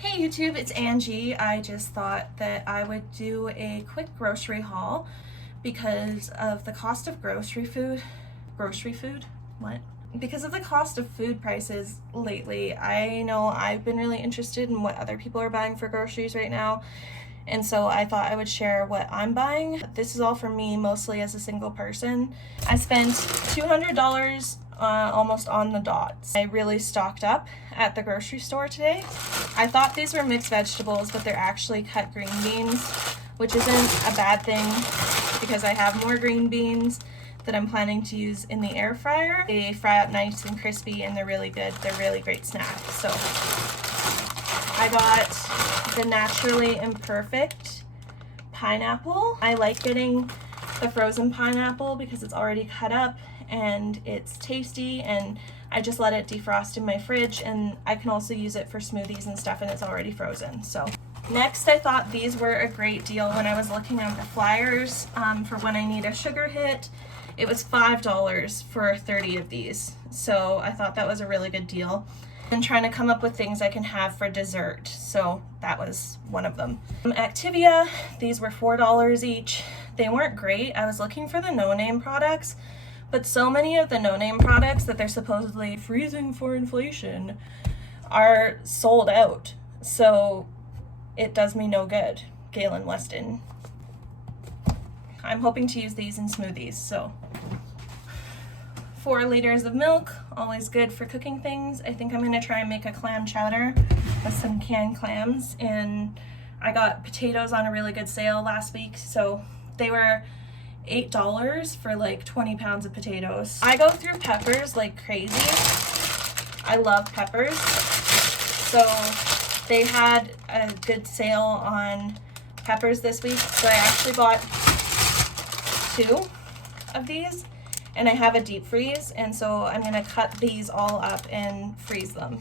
Hey YouTube, it's Angie. I just thought that I would do a quick grocery haul because of the cost of grocery food. What? Because of the cost of food prices lately, I know I've been really interested in what other people are buying for groceries right now. And so I thought I would share what I'm buying. This is all for me, mostly as a single person. I spent $200 almost on the dots. I really stocked up at the grocery store today. I thought these were mixed vegetables, but they're actually cut green beans, which isn't a bad thing because I have more green beans that I'm planning to use in the air fryer. They fry up nice and crispy and they're really good. They're really great snack. So I got the Naturally Imperfect pineapple. I like getting the frozen pineapple because it's already cut up and it's tasty, and I just let it defrost in my fridge, and I can also use it for smoothies and stuff, and it's already frozen. So next, I thought these were a great deal when I was looking at the flyers for when I need a sugar hit. It was $5 for 30 of these, so I thought that was a really good deal. And trying to come up with things I can have for dessert, so that was one of them. Activia, these were $4 each. They weren't great. I was looking for the no-name products, but so many of the no-name products that they're supposedly freezing for inflation are sold out, so it does me no good. Galen Weston. I'm hoping to use these in smoothies, so 4 liters of milk, always good for cooking things. I think I'm gonna try and make a clam chowder with some canned clams, and I got potatoes on a really good sale last week, so they were $8 for like 20 pounds of potatoes. I go through peppers like crazy. I love peppers. So they had a good sale on peppers this week, so I actually bought 2 of these. And I have a deep freeze, and so I'm gonna cut these all up and freeze them.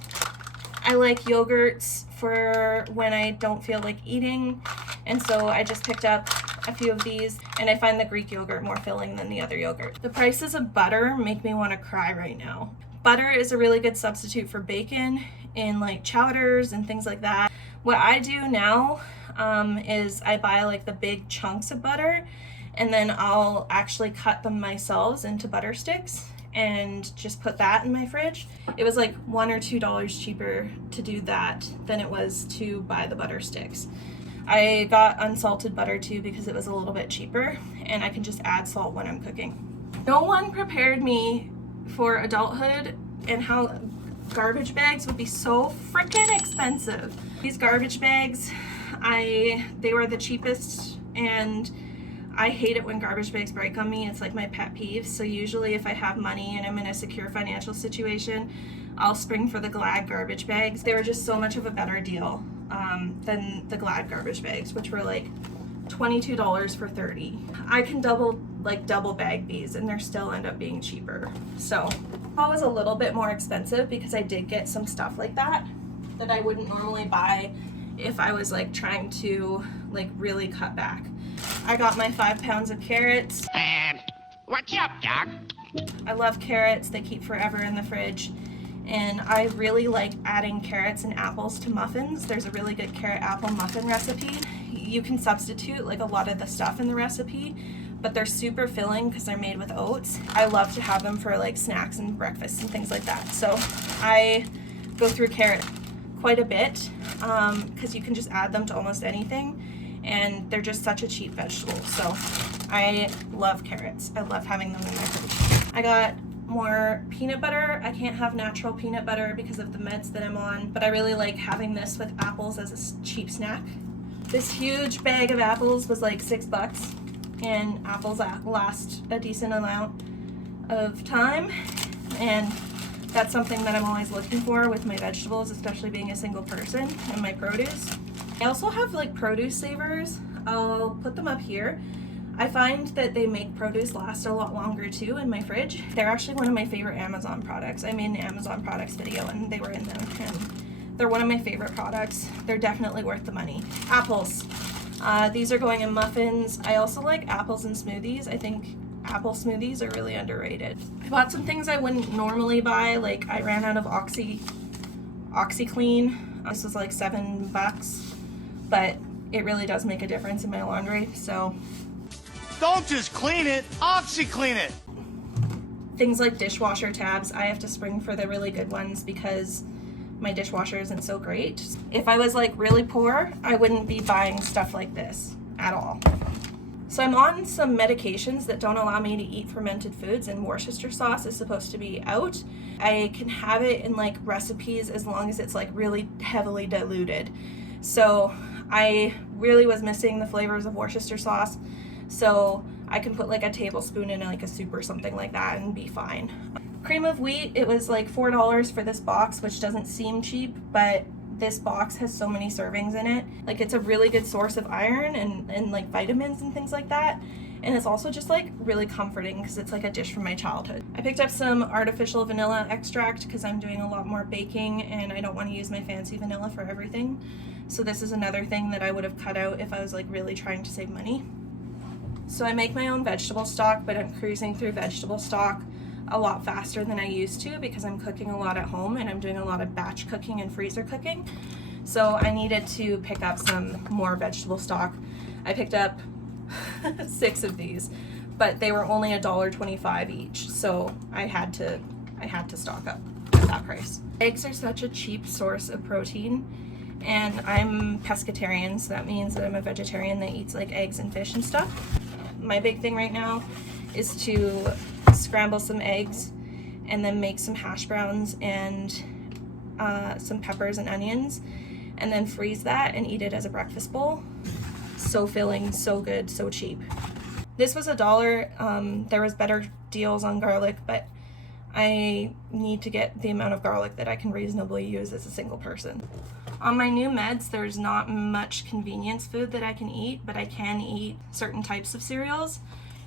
I like yogurts for when I don't feel like eating, and so I just picked up a few of these, and I find the Greek yogurt more filling than the other yogurt. The prices of butter make me want to cry right now. Butter is a really good substitute for bacon in like chowders and things like that. What I do now is I buy like the big chunks of butter, and then I'll actually cut them myself into butter sticks and just put that in my fridge. It was like $1 or $2 cheaper to do that than it was to buy the butter sticks. I got unsalted butter too because it was a little bit cheaper, and I can just add salt when I'm cooking. No one prepared me for adulthood and how garbage bags would be so freaking expensive. These garbage bags, they were the cheapest, and I hate it when garbage bags break on me. It's like my pet peeve. So usually if I have money and I'm in a secure financial situation, I'll spring for the Glad garbage bags. They were just so much of a better deal than the Glad garbage bags, which were like $22 for 30. I can double bag these and they still end up being cheaper. So it was a little bit more expensive because I did get some stuff like that I wouldn't normally buy if I was like trying to like really cut back. I got my 5 pounds of carrots. What's up, Doc? I love carrots. They keep forever in the fridge. And I really like adding carrots and apples to muffins. There's a really good carrot apple muffin recipe. You can substitute like a lot of the stuff in the recipe, but they're super filling because they're made with oats. I love to have them for like snacks and breakfast and things like that. So I go through carrot quite a bit because you can just add them to almost anything, and they're just such a cheap vegetable. So I love carrots. I love having them in my fridge. I got more peanut butter. I can't have natural peanut butter because of the meds that I'm on, but I really like having this with apples as a cheap snack. This huge bag of apples was like $6, and apples last a decent amount of time, and that's something that I'm always looking for with my vegetables, especially being a single person, and my produce. I also have like produce savers. I'll put them up here. I find that they make produce last a lot longer too in my fridge. They're actually one of my favorite Amazon products. I made an Amazon products video and they were in them, and they're one of my favorite products. They're definitely worth the money. Apples. These are going in muffins. I also like apples in smoothies. I think apple smoothies are really underrated. I bought some things I wouldn't normally buy, like I ran out of OxyClean This was like $7, but it really does make a difference in my laundry. So don't just clean it, OxyClean it. Things like dishwasher tabs, I have to spring for the really good ones because my dishwasher isn't so great. If I was like really poor, I wouldn't be buying stuff like this at all. So I'm on some medications that don't allow me to eat fermented foods, and Worcestershire sauce is supposed to be out. I can have it in like recipes as long as it's like really heavily diluted. So I really was missing the flavors of Worcestershire sauce. So I can put like a tablespoon in like a soup or something like that and be fine. Cream of wheat, it was like $4 for this box, which doesn't seem cheap, but this box has so many servings in it. Like, it's a really good source of iron and like vitamins and things like that. And it's also just like really comforting because it's like a dish from my childhood. I picked up some artificial vanilla extract because I'm doing a lot more baking and I don't want to use my fancy vanilla for everything. So this is another thing that I would have cut out if I was like really trying to save money. So I make my own vegetable stock, but I'm cruising through vegetable stock a lot faster than I used to because I'm cooking a lot at home and I'm doing a lot of batch cooking and freezer cooking. So I needed to pick up some more vegetable stock. I picked up 6 of these, but they were only $1.25 each. So I had to stock up at that price. Eggs are such a cheap source of protein, and I'm pescatarian, so that means that I'm a vegetarian that eats like eggs and fish and stuff. My big thing right now is to scramble some eggs and then make some hash browns and some peppers and onions, and then freeze that and eat it as a breakfast bowl. So filling, so good, so cheap. This was $1. There was better deals on garlic, but I need to get the amount of garlic that I can reasonably use as a single person. On my new meds, there's not much convenience food that I can eat, but I can eat certain types of cereals.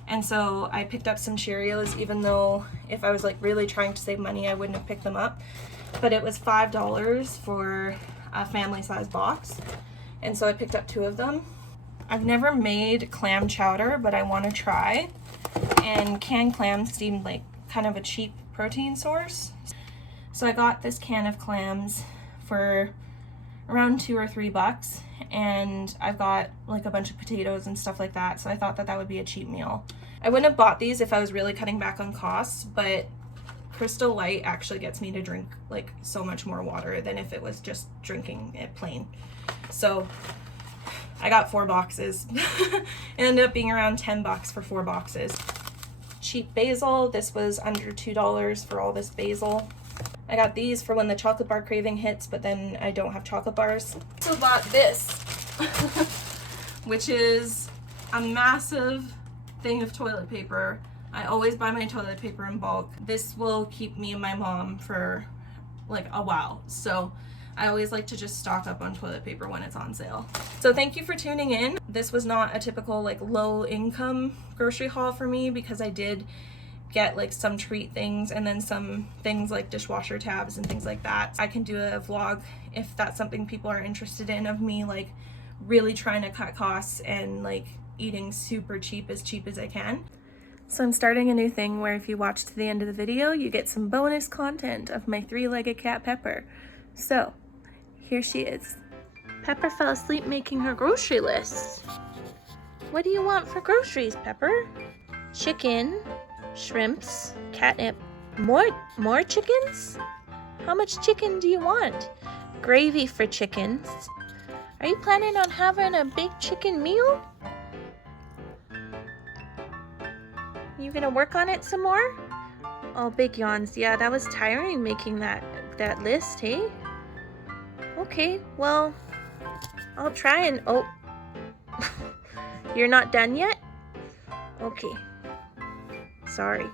And so I picked up some Cheerios, even though if I was like really trying to save money, I wouldn't have picked them up. But it was $5 for a family size box. And so I picked up 2 of them. I've never made clam chowder, but I want to try. And canned clams seemed like kind of a cheap protein source. So I got this can of clams for around $2 or $3, and I've got like a bunch of potatoes and stuff like that, so I thought that that would be a cheap meal. I wouldn't have bought these if I was really cutting back on costs, but Crystal Light actually gets me to drink like so much more water than if it was just drinking it plain. So I got 4 boxes. It ended up being around $10 for 4 boxes. Cheap basil, this was under $2 for all this basil. I got these for when the chocolate bar craving hits, but then I don't have chocolate bars. So bought this, which is a massive thing of toilet paper. I always buy my toilet paper in bulk. This will keep me and my mom for like a while. So I always like to just stock up on toilet paper when it's on sale. So thank you for tuning in. This was not a typical like low income grocery haul for me because I did get like some treat things and then some things like dishwasher tabs and things like that. I can do a vlog if that's something people are interested in, of me like really trying to cut costs and like eating super cheap as I can. So I'm starting a new thing where if you watch to the end of the video, you get some bonus content of my 3-legged cat Pepper. So here she is. Pepper fell asleep making her grocery list. What do you want for groceries, Pepper? Chicken, shrimps, catnip, more chickens? How much chicken do you want? Gravy for chickens. Are you planning on having a big chicken meal? You gonna work on it some more? Oh, big yawns. Yeah, that was tiring making that list, hey? Okay, well, I'll try and, oh, you're not done yet? Okay. Sorry.